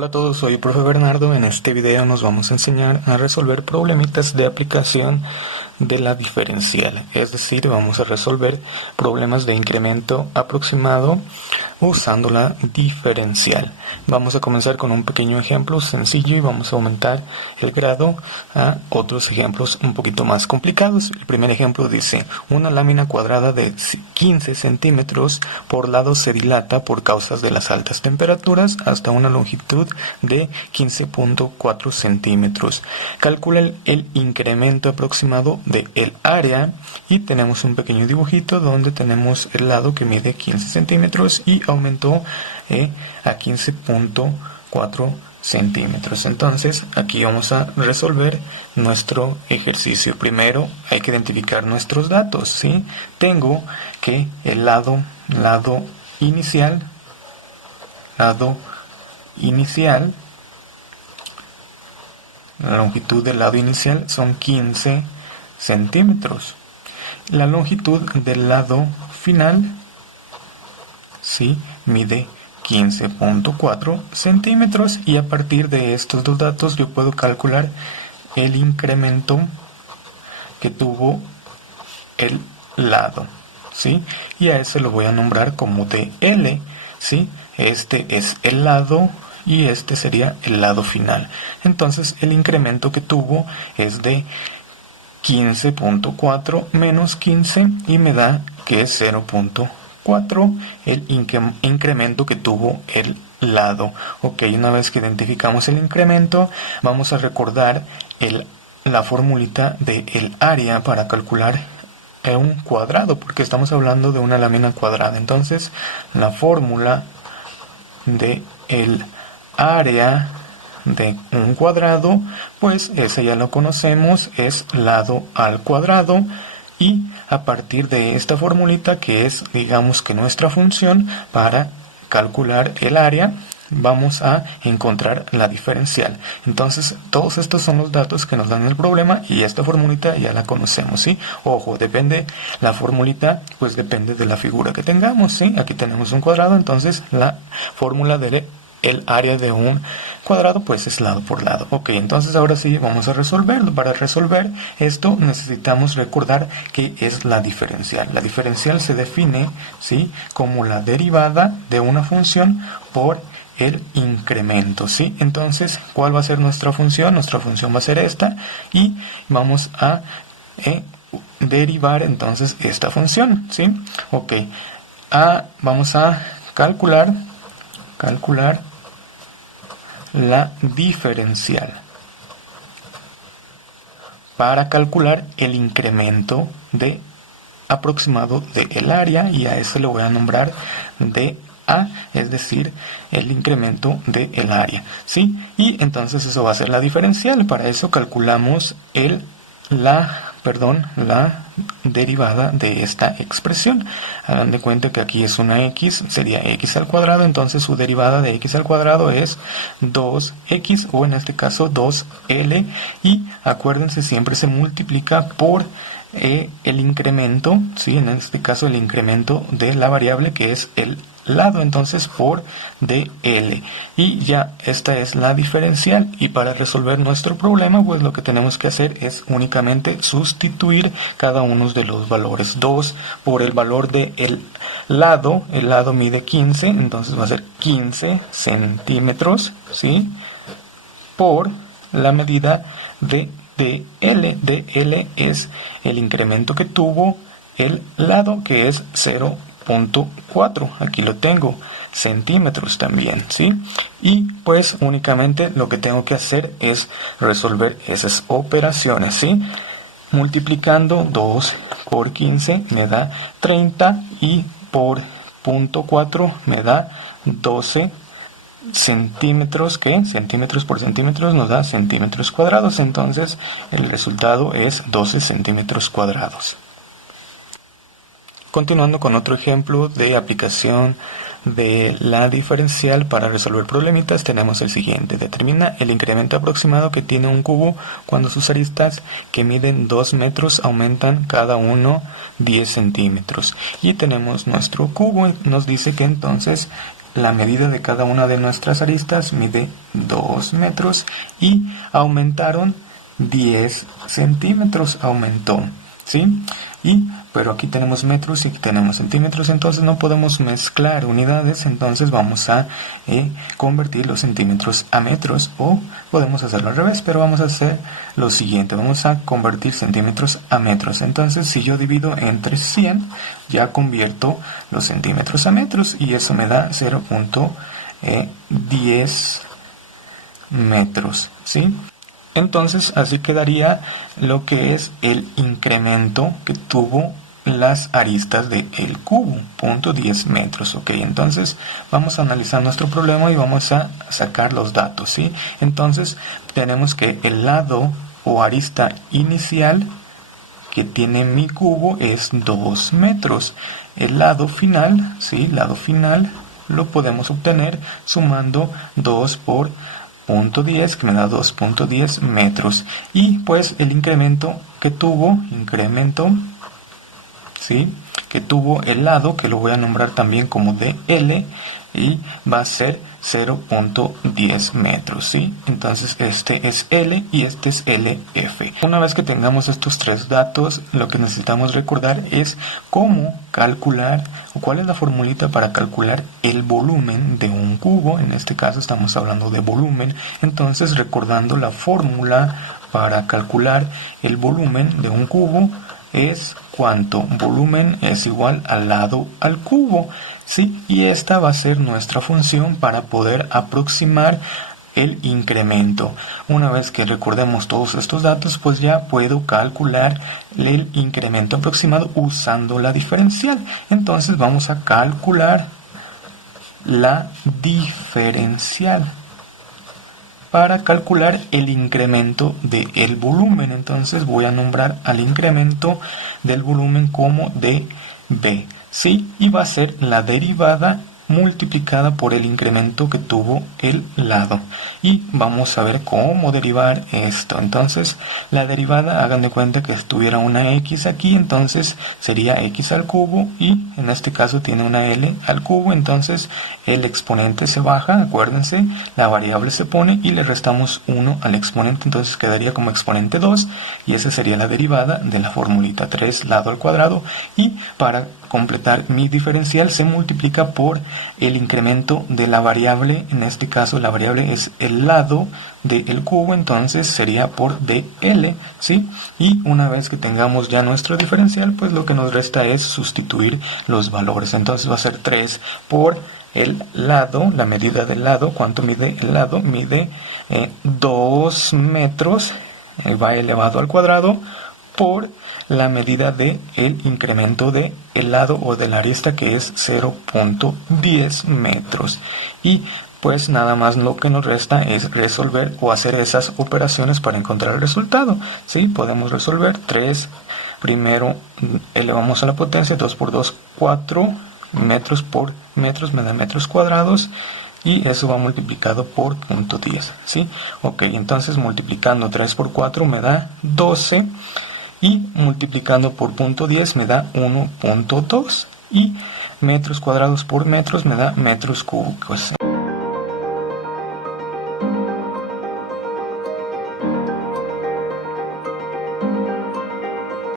Hola a todos, soy el profe Bernardo. En este video nos vamos a enseñar a resolver problemitas de aplicación de la diferencial. Es decir, vamos a resolver problemas de incremento aproximado usando la diferencial. Vamos a comenzar con un pequeño ejemplo sencillo y vamos a aumentar el grado a otros ejemplos un poquito más complicados. El primer ejemplo dice: una lámina cuadrada de 15 centímetros por lado se dilata por causas de las altas temperaturas hasta una longitud de 15.4 centímetros. Calcula el incremento aproximado de el área, y tenemos un pequeño dibujito donde tenemos el lado que mide 15 centímetros y aumentó a 15.4 centímetros. Entonces aquí vamos a resolver nuestro ejercicio. Primero hay que identificar nuestros datos, ¿sí? Tengo que el lado inicial, la longitud del lado inicial son 15 centímetros. La longitud del lado final, ¿sí?, mide 15.4 centímetros, y a partir de estos dos datos yo puedo calcular el incremento que tuvo el lado, ¿sí? Y a ese lo voy a nombrar como DL, ¿sí? Este es el lado y este sería el lado final. Entonces el incremento que tuvo es de 15.4 menos 15 y me da que es 0.4 el incremento que tuvo el lado. Ok, una vez que identificamos el incremento, vamos a recordar la formulita del área para calcular un cuadrado, porque estamos hablando de una lámina cuadrada. Entonces la fórmula de el área de un cuadrado, pues ese ya lo conocemos, es lado al cuadrado, y a partir de esta formulita, que es, digamos, que nuestra función para calcular el área, vamos a encontrar la diferencial. Entonces todos estos son los datos que nos dan el problema, y esta formulita ya la conocemos, ¿sí? Ojo, depende la formulita, pues depende de la figura que tengamos, ¿sí? Aquí tenemos un cuadrado, entonces la fórmula de el área de un cuadrado pues es lado por lado. Ok, entonces ahora sí vamos a resolverlo. Para resolver esto necesitamos recordar qué es la diferencial. La diferencial se define, ¿sí?, como la derivada de una función por el incremento, ¿sí? Entonces, ¿cuál va a ser nuestra función? Nuestra función va a ser esta, y vamos a derivar entonces esta función, ¿sí? Ok, vamos a calcular la diferencial para calcular el incremento de aproximado del área, y a ese lo voy a nombrar dA, es decir, el incremento del área, ¿sí? Y entonces eso va a ser la diferencial. Para eso calculamos la derivada de esta expresión. Hagan de cuenta que aquí es una x, sería x al cuadrado, entonces su derivada de x al cuadrado es 2x, o en este caso 2l, y acuérdense, siempre se multiplica por el incremento, ¿sí? En este caso el incremento de la variable, que es el lado, entonces por dl, y ya esta es la diferencial. Y para resolver nuestro problema, pues lo que tenemos que hacer es únicamente sustituir cada uno de los valores. 2 por el valor de el lado mide 15, entonces va a ser 15 centímetros, ¿sí?, por la medida de dl. dl es el incremento que tuvo el lado, que es 0.4, aquí lo tengo, centímetros también, ¿sí? Y pues únicamente lo que tengo que hacer es resolver esas operaciones, ¿sí? Multiplicando 2 por 15 me da 30, y por 0.4 me da 12 centímetros, que centímetros por centímetros nos da centímetros cuadrados. Entonces el resultado es 12 centímetros cuadrados. Continuando con otro ejemplo de aplicación de la diferencial para resolver problemitas, tenemos el siguiente. Determina el incremento aproximado que tiene un cubo cuando sus aristas, que miden 2 metros, aumentan cada uno 10 centímetros. Y tenemos nuestro cubo, y nos dice que entonces la medida de cada una de nuestras aristas mide 2 metros y aumentaron 10 centímetros, aumentó, ¿sí? Pero aquí tenemos metros y aquí tenemos centímetros, entonces no podemos mezclar unidades, entonces vamos a convertir los centímetros a metros, o podemos hacerlo al revés, pero vamos a hacer lo siguiente, vamos a convertir centímetros a metros. Entonces si yo divido entre 100, ya convierto los centímetros a metros y eso me da 0.10 metros, ¿sí? Entonces así quedaría lo que es el incremento que tuvo las aristas del cubo, 0.10 metros. Ok, entonces vamos a analizar nuestro problema y vamos a sacar los datos, ¿sí? Entonces tenemos que el lado o arista inicial que tiene mi cubo es 2 metros. El lado final, ¿sí? Lado final lo podemos obtener sumando 2 por 0.10, que me da 2.10 metros. Y pues el incremento que tuvo, ¿sí? Que tuvo el lado, que lo voy a nombrar también como DL, y va a ser 0.10 metros, ¿sí? Entonces este es L y este es LF. Una vez que tengamos estos tres datos, lo que necesitamos recordar es cómo calcular, o cuál es la formulita para calcular el volumen de un cubo. En este caso estamos hablando de volumen, entonces recordando la fórmula para calcular el volumen de un cubo es cuánto volumen es igual al lado al cubo, ¿sí? Y esta va a ser nuestra función para poder aproximar el incremento. Una vez que recordemos todos estos datos, pues ya puedo calcular el incremento aproximado usando la diferencial. Entonces vamos a calcular la diferencial para calcular el incremento del volumen. Entonces voy a nombrar al incremento del volumen como dB, ¿sí? Y va a ser la derivada multiplicada por el incremento que tuvo el lado. Y vamos a ver cómo derivar esto. Entonces la derivada, hagan de cuenta que estuviera una x aquí, entonces sería x al cubo, y en este caso tiene una l al cubo, entonces el exponente se baja, acuérdense, la variable se pone y le restamos 1 al exponente, entonces quedaría como exponente 2, y esa sería la derivada de la formulita 3 lado al cuadrado. Y para completar mi diferencial se multiplica por el incremento de la variable, en este caso la variable es el lado del cubo, entonces sería por dl, ¿sí? Y una vez que tengamos ya nuestro diferencial, pues lo que nos resta es sustituir los valores. Entonces va a ser 3 por el lado, la medida del lado. ¿Cuánto mide el lado? Mide 2 metros, va elevado al cuadrado, por la medida del incremento del lado o de la arista, que es 0.10 metros. Y pues nada más lo que nos resta es resolver o hacer esas operaciones para encontrar el resultado, ¿sí? Podemos resolver 3, primero elevamos a la potencia, 2 por 2, 4, metros por metros me da metros cuadrados, y eso va multiplicado por 0.10, ¿sí? Ok, entonces multiplicando 3 por 4 me da 12, y multiplicando por 0.10 me da 1.2, y metros cuadrados por metros me da metros cúbicos.